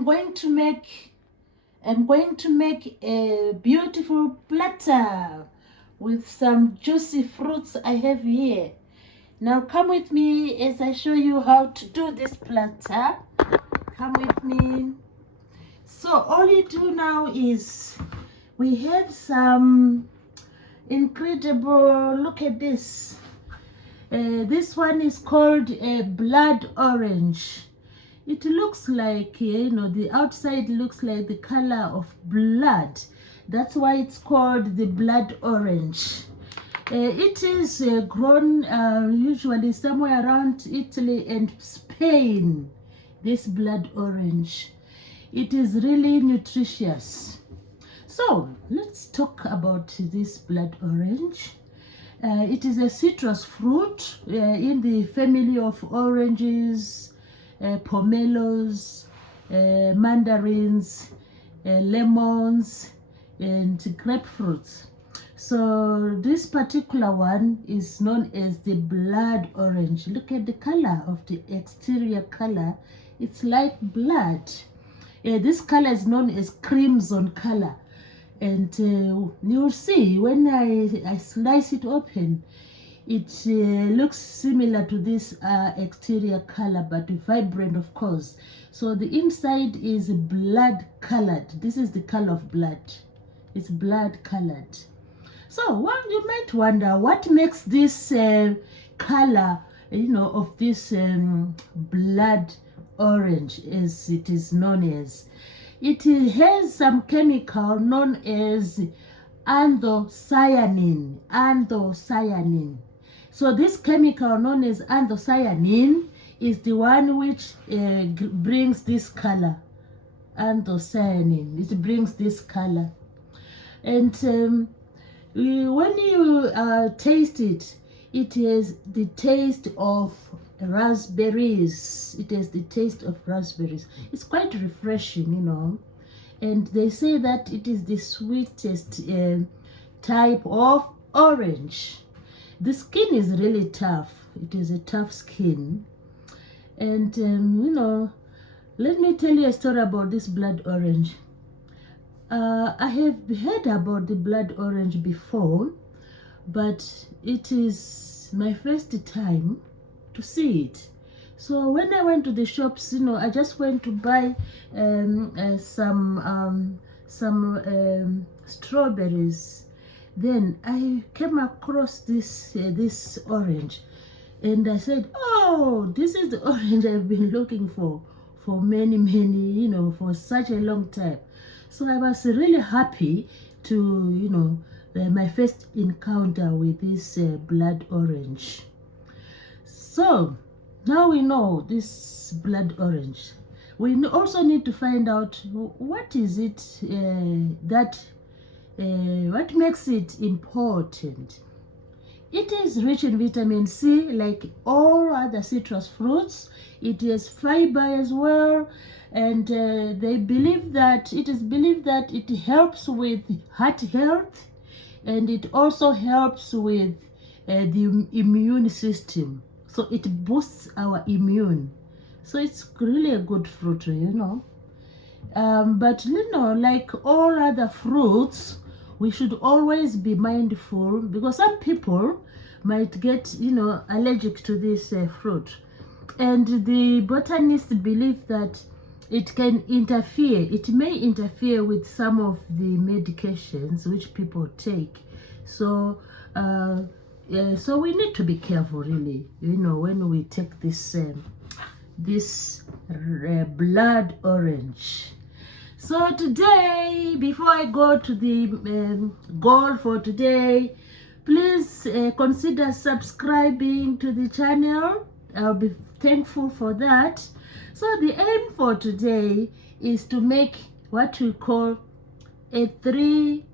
I'm going to make a beautiful platter with some juicy fruits I have here. Now come with me as I show you how to do this platter. Come with me. So all you do now is we have some incredible, look at this. This one is called a blood orange. It looks like, the outside looks like the color of blood. That's why it's called the blood orange. It is grown usually somewhere around Italy and Spain, this blood orange. It is really nutritious. So let's talk about this blood orange. It is a citrus fruit in the family of oranges, pomelos, mandarins, lemons, and grapefruits. So this particular one is known as the blood orange. Look at the color of the exterior color. It's like blood. This color is known as crimson color. And you'll see when I slice it open, it looks similar to this exterior color, but vibrant, of course. So the inside is blood colored. This is the color of blood. It's blood colored. So you might wonder what makes this color, of this blood orange, as it is known as. It has some chemical known as anthocyanin. Anthocyanin. So this chemical known as anthocyanin is the one which brings this color. Anthocyanin. It brings this color. And when you taste it, it has the taste of raspberries. It has the taste of raspberries. It's quite refreshing, and they say that it is the sweetest type of orange. The skin is really tough. It is a tough skin. And let me tell you a story about this blood orange. I have heard about the blood orange before, but it is my first time to see it. So when I went to the shops, I just went to buy some strawberries. Then I came across this orange, and I said, "Oh, this is the orange I've been looking for many, for such a long time." So I was really happy to, my first encounter with this blood orange. So now we know this blood orange. We also need to find out what is it what makes it important. It is rich in vitamin C, like all other citrus fruits. It has fiber as well, and it is believed that it helps with heart health, and it also helps with the immune system. So it boosts our immune. So it's really a good fruit, But like all other fruits, we should always be mindful, because some people might get, allergic to this fruit. And the botanists believe that it can interfere. It may interfere with some of the medications which people take. So so we need to be careful, really, when we take this blood orange. So today, before I go to the goal for today, please consider subscribing to the channel. I'll be thankful for that. So the aim for today is to make what we call a three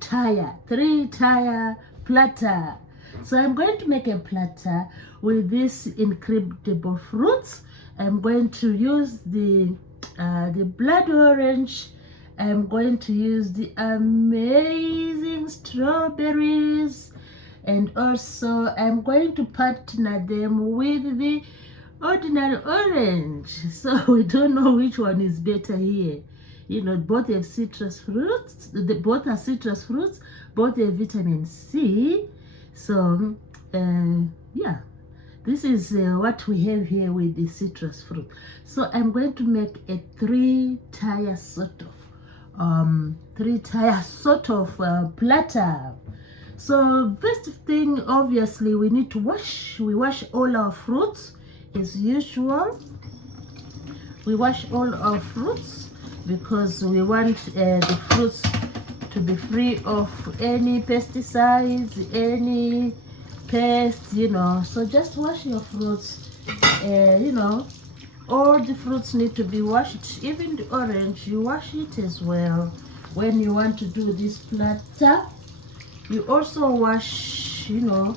tire platter. So I'm going to make a platter with these incredible fruits. I'm going to use the blood orange. I'm going to use the amazing strawberries, and also I'm going to partner them with the ordinary orange. So we don't know which one is better here. You know, both have citrus fruits. Both are citrus fruits. Both have vitamin C. So, yeah, this is what we have here with the citrus fruit. So I'm going to make a three-tier sort of platter. So first thing, obviously, we need to wash. We wash all our fruits as usual. We wash all our fruits because we want the fruits to be free of any pesticides, any pests, you know. So just wash your fruits. You know, all the fruits need to be washed. Even the orange, you wash it as well. When you want to do this platter, you also wash, you know,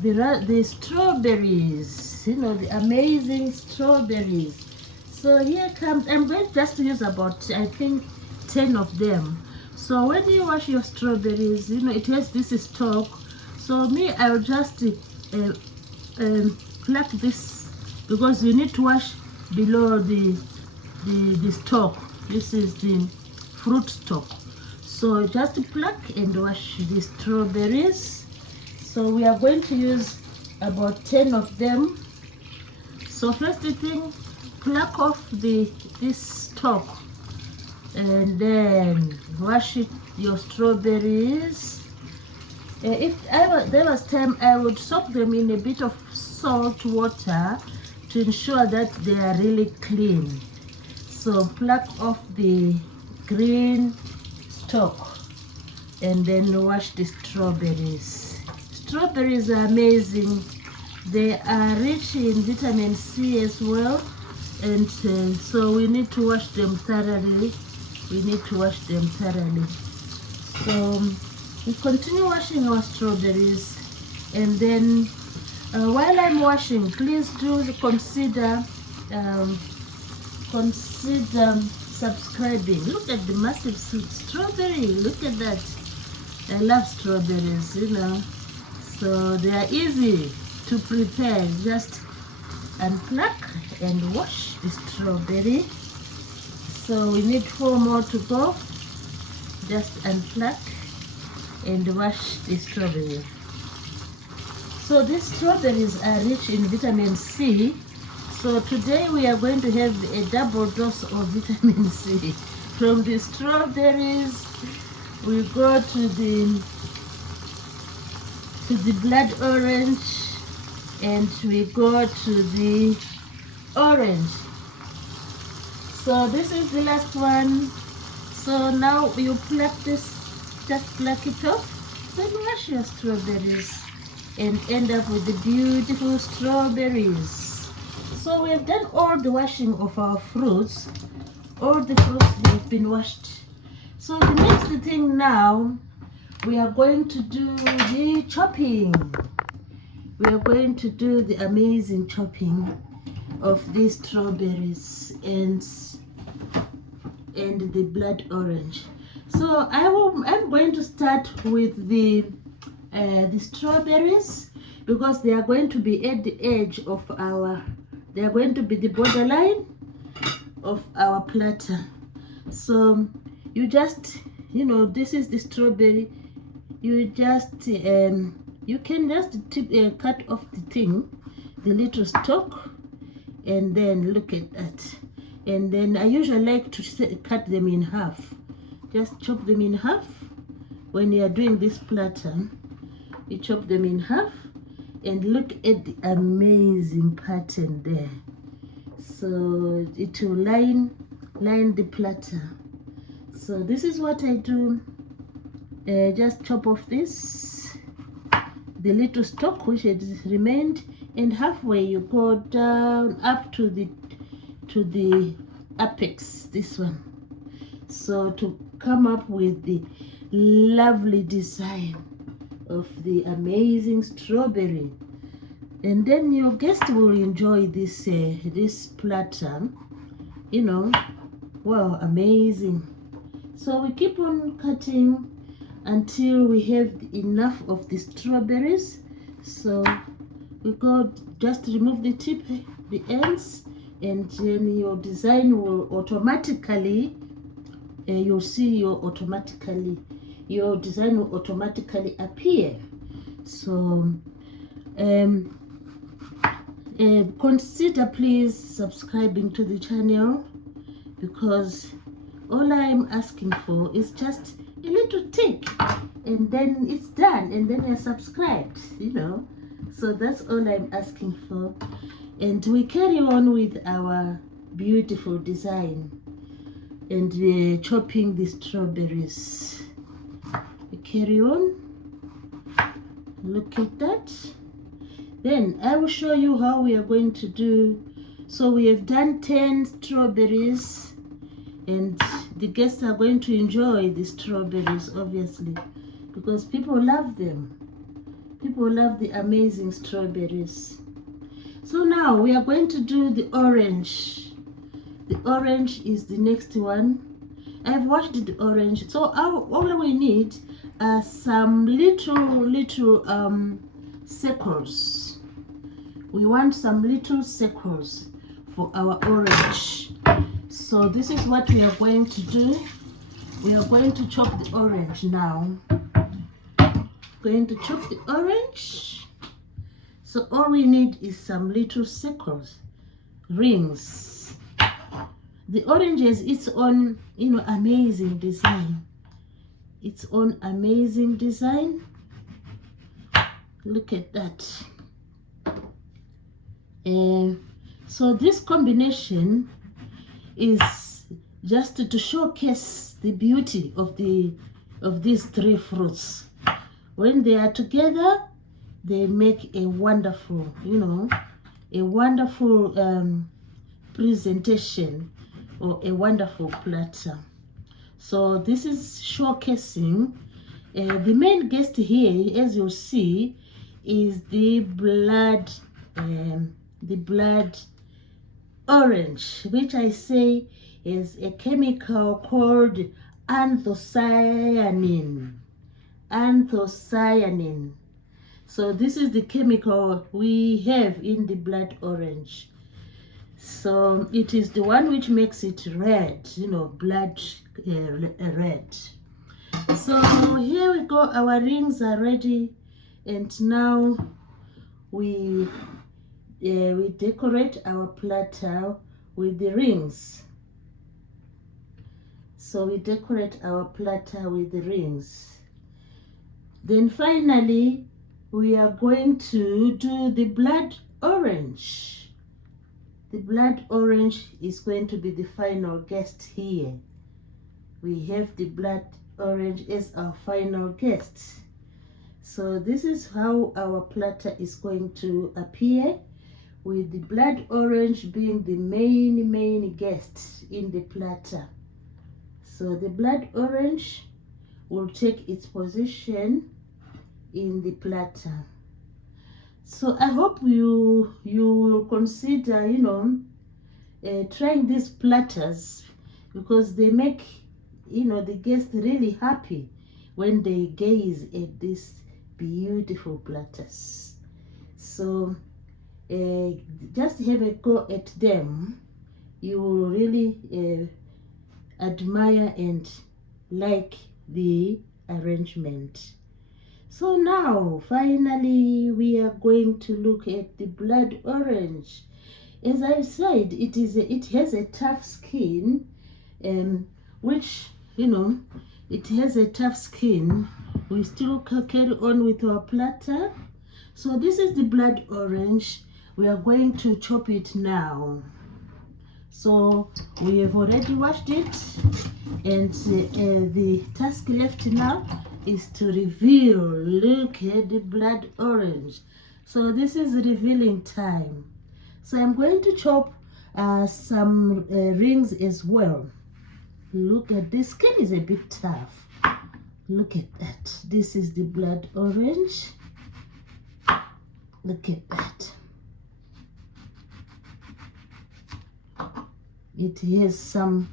the strawberries, you know, the amazing strawberries. So here comes, I'm going just to use about, I think, 10 of them. So when you wash your strawberries, you know, it has this stalk. So me, I'll just pluck this, because you need to wash below the stalk. This is the fruit stalk. So just pluck and wash the strawberries. So we are going to use about 10 of them. So first thing, pluck off this stalk and then wash your strawberries. If there was time, I would soak them in a bit of salt water to ensure that they are really clean. So pluck off the green stalk and then wash the strawberries. Strawberries are amazing. They are rich in vitamin C as well, and so we need to wash them thoroughly. So we continue washing our strawberries, and then while I'm washing, please do consider subscribing. Look at the massive strawberry. Look at that. I love strawberries, you know. So they are easy to prepare. Just unpluck and wash the strawberry. So we need 4 more to go. Just unpluck and wash the strawberry. So these strawberries are rich in vitamin C. So today we are going to have a double dose of vitamin C. From the strawberries, we go to the blood orange, and we go to the orange. So this is the last one. So now you pluck this, just pluck it off, then wash your strawberries and end up with the beautiful strawberries. So we have done all the washing of our fruits. All the fruits have been washed. So the next thing now, we are going to do the chopping. We are going to do the amazing chopping of these strawberries and the blood orange. So I'm going to start with the strawberries, because they are going to be at the edge of they are going to be the borderline of our platter. So you just, you know, this is the strawberry. You just you can just cut off the thing, the little stalk, and then look at that. And then I usually like to cut them in half. Just chop them in half. When you are doing this platter, you chop them in half, and look at the amazing pattern there. So it will line the platter. So this is what I do. Just chop off the little stalk which had remained, and halfway you go down up to the apex, this one. So to come up with the lovely design of the amazing strawberry, and then your guest will enjoy this this platter, you know. Wow, amazing. So we keep on cutting until we have enough of the strawberries. So we go, just remove the tip the ends, and then your design will automatically, you'll see your design will automatically appear. So consider please subscribing to the channel, because all I'm asking for is just a little tick, and then it's done, and then you're subscribed, you know. So that's all I'm asking for. And we carry on with our beautiful design, and we're chopping the strawberries. We carry on. Look at that. Then I will show you how we are going to do. So we have done 10 strawberries, and the guests are going to enjoy the strawberries, obviously, because people love them. People love the amazing strawberries. So now we are going to do the orange. The orange is the next one. I've washed the orange. So all we need are some little circles. We want some little circles for our orange. So this is what we are going to do. We are going to chop the orange now. Going to chop the orange. So all we need is some little circles, rings. The orange has its own, you know, amazing design. Its own amazing design. Look at that. So this combination is just to showcase the beauty of these three fruits. When they are together, they make a wonderful, you know, a wonderful presentation, or a wonderful platter. So this is showcasing. The main guest here, as you'll see, is the blood orange, which I say is a chemical called anthocyanin. Anthocyanin. So this is the chemical we have in the blood orange. So it is the one which makes it red, you know, blood red. So here we go. Our rings are ready, and now we decorate our platter with the rings. So we decorate our platter with the rings. Then finally, we are going to do the blood orange. The blood orange is going to be the final guest here. We have the blood orange as our final guest. So this is how our platter is going to appear, with the blood orange being the main guest in the platter. So the blood orange will take its position in the platter. So I hope you will consider, you know, trying these platters, because they make, you know, the guests really happy when they gaze at these beautiful platters. So just have a go at them. You will really admire and like the arrangement. So now finally we are going to look at the blood orange. As I said, it has a tough skin, which, you know, it has a tough skin. We still carry on with our platter. So this is the blood orange. We are going to chop it now. So we have already washed it, and the task left now is to reveal. Look at the blood orange. So this is revealing time. So I'm going to chop some rings as well. Look at this. Skin is a bit tough. Look at that. This is the blood orange. Look at that. It has some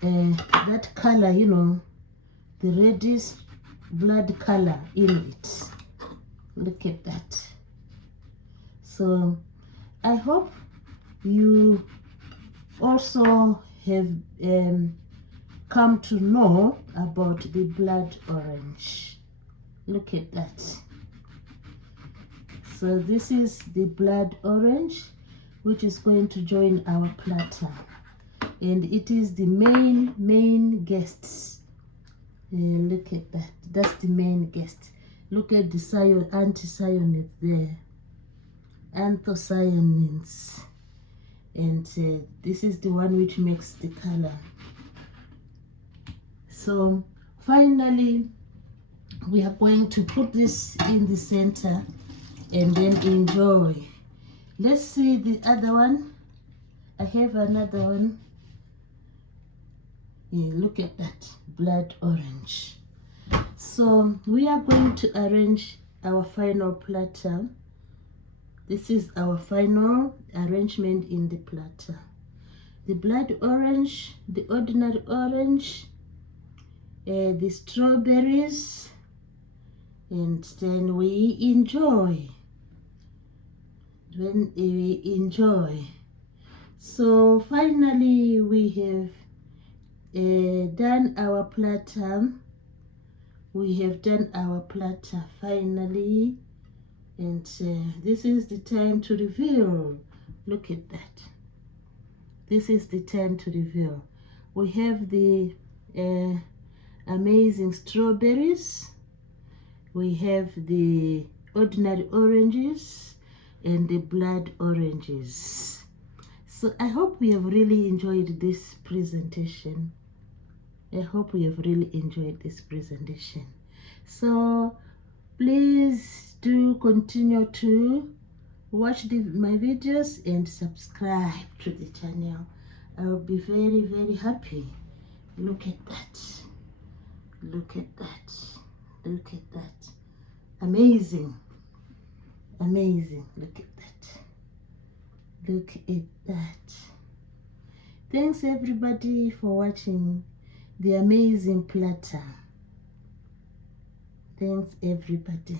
that color, you know, the reddish blood color in it. Look at that. So I hope you also have come to know about the blood orange. Look at that. So this is the blood orange, which is going to join our platter, and it is the main guest. Look at that. That's the main guest. Look at the anthocyanins there, anthocyanins, and this is the one which makes the color. So finally, we are going to put this in the center and then enjoy. Let's see the other one. I have another one. Yeah, look at that, blood orange. So we are going to arrange our final platter. This is our final arrangement in the platter. The blood orange, the ordinary orange, the strawberries, and then we enjoy. When we enjoy. So finally we have done our platter. We have done our platter finally, and this is the time to reveal. Look at that. This is the time to reveal. We have the amazing strawberries. We have the ordinary oranges and the blood oranges. So I hope we have really enjoyed this presentation. I hope we have really enjoyed this presentation. So please do continue to watch my videos and subscribe to the channel. I will be very happy. Look at that. Look at that. Look at that. Amazing. Amazing. Look at that. Look at that. Thanks everybody for watching the amazing platter. Thanks everybody.